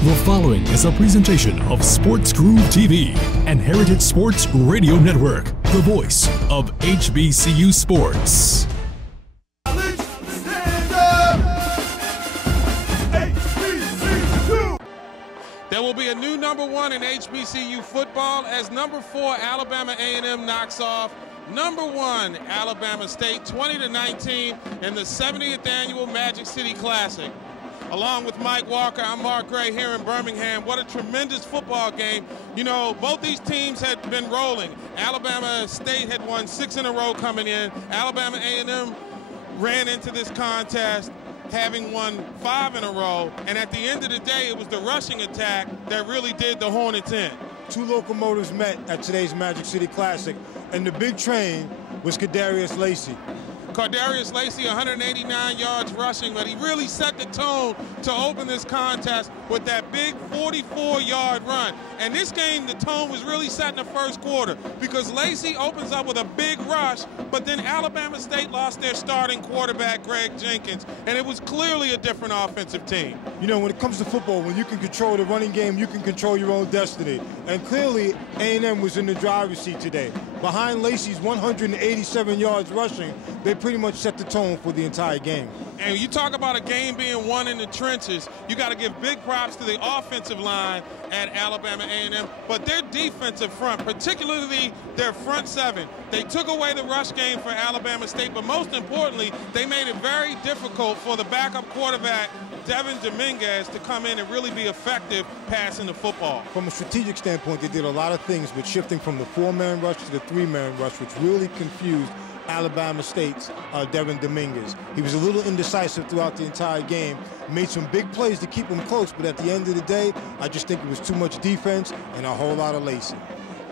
The following is a presentation of Sports Groove TV and Heritage Sports Radio Network, the voice of HBCU sports. There will be a new number one in HBCU football as number 4 Alabama A&M knocks off number 1 Alabama State 20-19 in the 70th annual Magic City Classic. Along with Mike Walker, I'm Mark Gray here in Birmingham. What a tremendous football game. You know, both these teams had been rolling. Alabama State had won 6 in a row coming in. Alabama A&M ran into this contest having won 5 in a row. And at the end of the day, it was the rushing attack that really did the Hornets in. 2 locomotives met at today's Magic City Classic, and the big train was Kadarius Lacey. Kadarius Lacey, 189 yards rushing, but he really set the tone to open this contest with that big 44-yard run. And this game, the tone was really set in the first quarter because Lacey opens up with a big rush, but then Alabama State lost their starting quarterback, Greg Jenkins, and it was clearly a different offensive team. You know, when it comes to football, when you can control the running game, you can control your own destiny. And clearly, A&M was in the driver's seat today. Behind Lacey's 187 yards rushing, they pretty much set the tone for the entire game. And you talk about a game being won in the trenches, you got to give big props to the offensive line at Alabama A&M, but their defensive front, particularly their front 7, they took away the rush game for Alabama State, but most importantly, they made it very difficult for the backup quarterback, Devin Dominguez, to come in and really be effective passing the football. From a strategic standpoint, they did a lot of things with shifting from the 4-man rush to the 3-man rush, which really confused Alabama State's Devin Dominguez. He was a little indecisive throughout the entire game, made some big plays to keep him close, but at the end of the day, I just think it was too much defense and a whole lot of Lacey.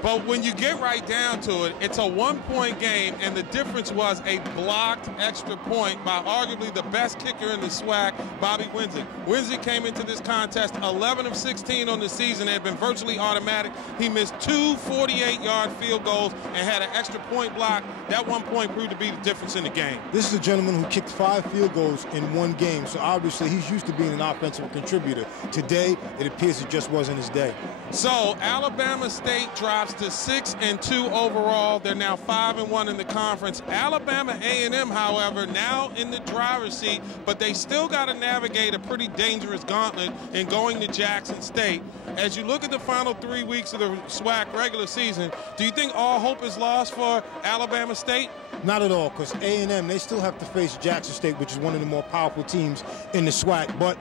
But when you get right down to it, it's a 1-point game, and the difference was a blocked extra point by arguably the best kicker in the SWAC, Bobby Winzik. Winzik came into this contest 11 of 16 on the season. It had been virtually automatic. He missed 2 48-yard field goals and had an extra point block. That 1 point proved to be the difference in the game. This is a gentleman who kicked 5 field goals in 1 game, so obviously he's used to being an offensive contributor. Today, it appears it just wasn't his day. So Alabama State drops to 6-2 overall. They're now 5-1 in the conference. Alabama A&M, however, now in the driver's seat, but they still got to navigate a pretty dangerous gauntlet in going to Jackson State. As you look at the final 3 weeks of the SWAC regular season, do you think all hope is lost for Alabama State? Not at all, because A&M, they still have to face Jackson State, which is one of the more powerful teams in the SWAC, but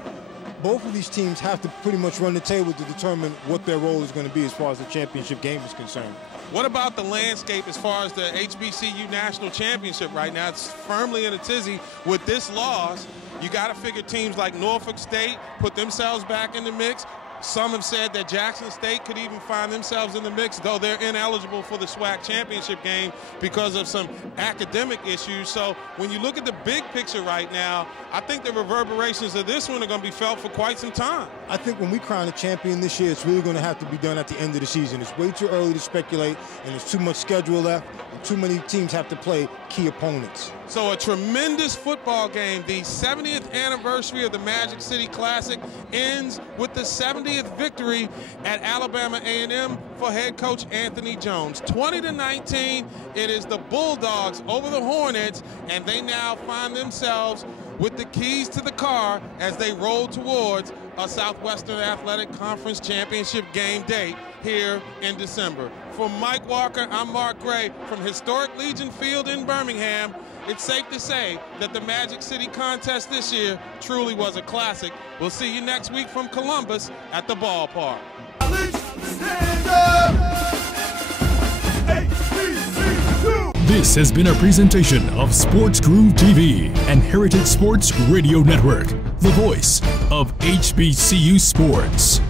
both of these teams have to pretty much run the table to determine what their role is going to be as far as the championship game is concerned. What about the landscape as far as the HBCU National Championship right now? It's firmly in a tizzy. With this loss, you got to figure teams like Norfolk State put themselves back in the mix. Some have said that Jackson State could even find themselves in the mix, though they're ineligible for the SWAC championship game because of some academic issues. So when you look at the big picture right now, I think the reverberations of this one are going to be felt for quite some time. I think when we crown a champion this year, it's really going to have to be done at the end of the season. It's way too early to speculate, and there's too much schedule left, and too many teams have to play key opponents. So a tremendous football game. The 70th anniversary of the Magic City Classic ends with the 70th victory at Alabama A&M for head coach Anthony Jones. 20-19, it is the Bulldogs over the Hornets, and they now find themselves with the keys to the car as they roll towards a Southwestern Athletic Conference Championship game date here in December. For Mike Walker, I'm Mark Gray from historic Legion Field in Birmingham. It's safe to say that the Magic City contest this year truly was a classic. We'll see you next week from Columbus at the ballpark. This has been a presentation of Sports Groove TV and Heritage Sports Radio Network, the voice of HBCU sports.